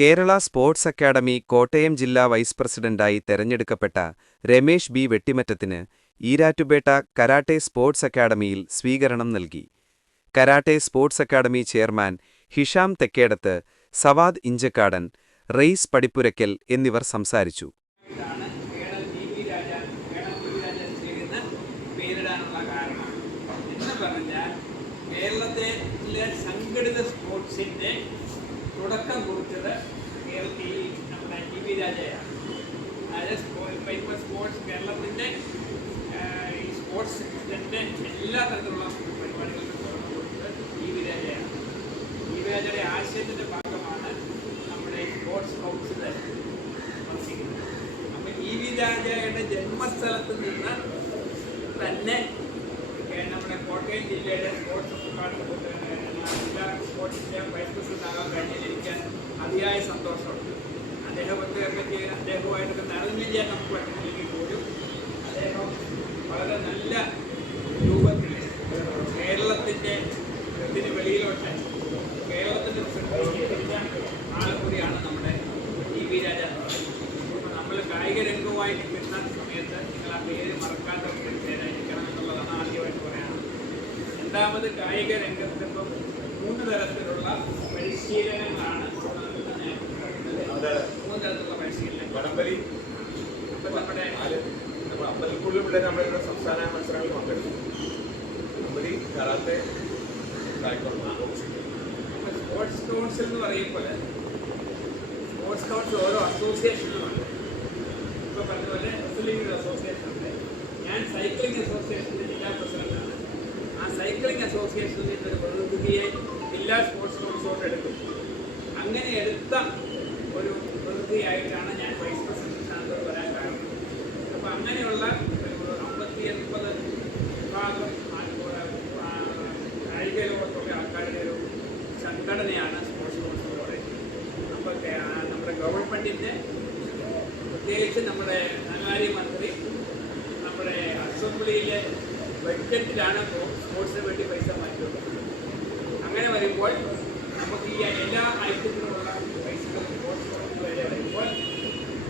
Kerala sports academy Kottayam ജില്ലാ vice പ്രസിഡന്റായി തെരഞ്ഞെടുക്കപ്പെട്ട രമേശ് ബി വെട്ടിമറ്റത്തിന് ഈരാറ്റുപേട്ട കരാട്ടെ സ്പോർട്സ് അക്കാദമിയിൽ സ്വീകരണം നൽകി. Karate sports academy chairman Hisham Thekkedath Savad Inchakkadan Rais Padippurakkal എന്നിവർ സംസാരിച്ചു. കേരളത്തിലെ സംഘടിത T P Raja colonel T P Raja ചേരുന്ന പേരിടാനുള്ള കാരണം എന്ന് പറഞ്ഞാൽ കേരളത്തിലെ സംഘടിത സ്പോർട്സിന്റെ തുടക്കം കുറിച്ചത് കേരളത്തിൽ നമ്മുടെ ടി പി രാജയാണ് അതായത് സ്പോ- ഇപ്പോൾ സ്പോർട്സ് കേരളത്തിന്റെ ഈ സ്പോർട്സ് ഇതിന്റെ എല്ലാ തരത്തിലുള്ള പരിപാടികൾക്കും തുടക്കം കൊടുത്തത് ടി വി രാജയാണ് ടി ആശയത്തിന്റെ ഭാഗമാണ് നമ്മുടെ സ്പോർട്സ് കൗൺസിൽ പ്രവർത്തിക്കുന്നത് അപ്പം ഇ വി ജന്മസ്ഥലത്ത് നിന്ന് തന്നെ നമ്മുടെ കോട്ടയം ജില്ലയുടെ സ്പോർട്സ് ജില്ലാ സ്പോർട്സിന്റെ വൈസ് പ്രസിഡന്റ് ആകാൻ കഴിഞ്ഞതിൽ അതിയായ സന്തോഷമുണ്ട്. അദ്ദേഹത്തെ പറ്റി അദ്ദേഹവുമായിട്ടൊക്കെ താരതമ്യം നമുക്ക് പറ്റുന്നില്ലെങ്കിൽ പോലും അദ്ദേഹം വളരെ നല്ല രൂപത്തിൽ കേരളത്തിന്റെ ഇതിന് വെളിയിലോട്ട് കേരളത്തിന്റെ ആൾ കൂടിയാണ് നമ്മുടെ ടി വി രാജ എന്ന് പറയുന്നത്. നമ്മൾ കായിക രംഗവുമായി നിൽക്കുന്ന സമയത്ത് നിങ്ങൾ ആ പേര് മറക്കാത്ത പേരായിരിക്കണം എന്നുള്ളതാണ് ആദ്യമായിട്ട് പറയാനുള്ളത്. രണ്ടാമത് കായിക രംഗത്ത് ഇപ്പം മൂന്ന് തരത്തിലുള്ള പരിശീലനങ്ങളാണ് നടക്കുന്നത്. തരത്തിലുള്ള പരിശീലനം വടംവലി നമ്മുടെ നമ്മൾ അമ്പലപ്പുള്ളിൽ പിള്ളേർ നമ്മളിവിടെ സംസ്ഥാന മത്സരങ്ങളിൽ പങ്കെടുക്കും വടംവലി കരാത്തെ സ്പോർട്സ് കൗൺസിൽ എന്ന് പറയുമ്പോൾ സ്പോർട്സ് കൗൺസിൽ ഓരോ അസോസിയേഷനുമാണ് ഇപ്പോൾ പറഞ്ഞതുപോലെ പോലെ റെസ്ലിംഗ് ഒരു അസോസിയേഷൻ ഉണ്ട്. ഞാൻ സൈക്ലിംഗ് അസോസിയേഷന്റെ ജില്ലാ പ്രസിഡന്റാണ്. ആ സൈക്ലിംഗ് അസോസിയേഷനിൽ നിന്നൊരു പ്രതിനിധിയെ ജില്ലാ സ്പോർട്സ് കൗൺസിലോട്ട് എടുക്കും അങ്ങനെ എടുത്ത ഒരു പ്രതിനിധിയായിട്ടാണ് ഞാൻ വൈസ് പ്രസിഡന്റ് സ്ഥാനത്തോട് വരാൻ കാരണം. അപ്പോൾ അങ്ങനെയുള്ള അമ്പത്തി എൺപത് വിഭാഗം കായിക ലോകത്തുള്ള ആൾക്കാരുടെ ഒരു സംഘടനയാണ് സ്പോർട്സ് കൗൺസിൽ എന്ന് അപ്പോൾ നമ്മുടെ ഗവൺമെന്റിന്റെ പ്രത്യേകിച്ച് നമ്മുടെ ധനകാര്യ മന്ത്രി നമ്മുടെ അസംബ്ലിയിലെ ബഡ്ജറ്റിലാണ് സ്പോർട്സിന് വേണ്ടി പൈസ മാറ്റിയത് അങ്ങനെ വരുമ്പോൾ നമുക്ക് ഈ എല്ലാ ഐറ്റത്തിനുമുള്ള പൈസകൾ സ്പോർട്സ് കൗൺസിൽ വരെ വരുമ്പോൾ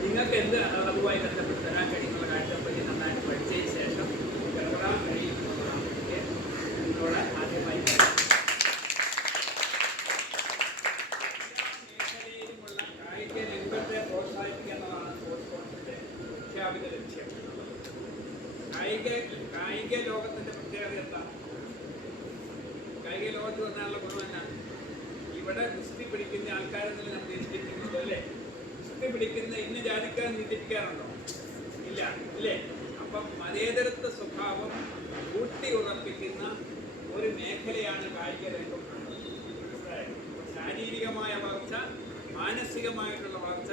നിങ്ങൾക്ക് എന്ത് അതുമായി ബന്ധപ്പെട്ട് തരാൻ കഴിയുന്ന കാര്യത്തെപ്പറ്റി നന്നായിട്ട് പഠിച്ചതിന് ശേഷം ഇടപെടാൻ കഴിയും എന്നുള്ളതാണ് എനിക്ക് നിങ്ങളോട് ആദ്യമായി മേഖലയിലുമുള്ള കായിക രംഗത്തെ പ്രോത്സാഹിപ്പിക്കുക എന്നതാണ് സ്പോർട്സ് കൗൺസിലിന്റെ പ്രഖ്യാപിത ലക്ഷ്യം. കായിക കായിക ലോകത്തിന്റെ പ്രത്യേകത എന്താ? കായിക ലോകത്ത് വന്നാലുള്ള ഗുണം എന്നാ? ഇവിടെ ഗുസ്തി പിടിക്കുന്ന ആൾക്കാരെ തന്നെ നമ്മൾ നിശ്ചയിക്കുന്നത് അല്ലേ? ഗുസ്തി പിടിക്കുന്ന ഇന്ന ജാതിക്കാരൻ നിശ്ചയിക്കാറുണ്ടോ ഇല്ല ഇല്ലേ? അപ്പം മതേതരത്വ സ്വഭാവം ഊട്ടി ഉറപ്പിക്കുന്ന ഒരു മേഖലയാണ് കായിക രംഗം ശാരീരികമായ വളർച്ച മാനസികമായിട്ടുള്ള വളർച്ച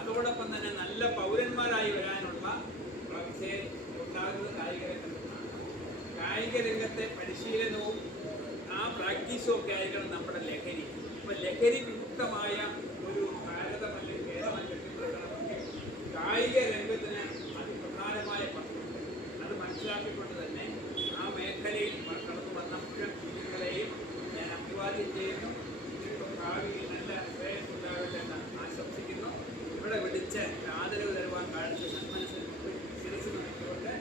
അതോടൊപ്പം തന്നെ നല്ല പൗരന്മാരായി വരാനുള്ള വളർച്ചയെ ഉണ്ടാകുന്നത് കായിക രംഗത്താണ് കായിക രംഗത്തെ പരിശീലനവും ആ പ്രാക്ടീസും ഒക്കെ ആയിരിക്കണം നമ്മുടെ ലഹരി. അപ്പം ലഹരി വിമുക്തമായ കായിക രംഗത്തിന് അതിപ്രധാനമായ പങ്കുണ്ട്. അത് മനസ്സിലാക്കിക്കൊണ്ട് തന്നെ ആ മേഖലയിൽ കടന്നു വന്ന മുഴുവൻ കുഞ്ഞുങ്ങളെയും ഞാൻ അഭിവാദ്യം ചെയ്യുന്നു. നിങ്ങളുടെ ഭാവിയിൽ നല്ല ശ്രേയം ഉണ്ടാകട്ടെ എന്ന് ആശംസിക്കുന്നു. ഇവിടെ വിളിച്ച് ആദരവ് തരുവാൻ കാഴ്ച സന്മനസ്സിൽ ശിരസിൽ നിന്നുകൊണ്ട്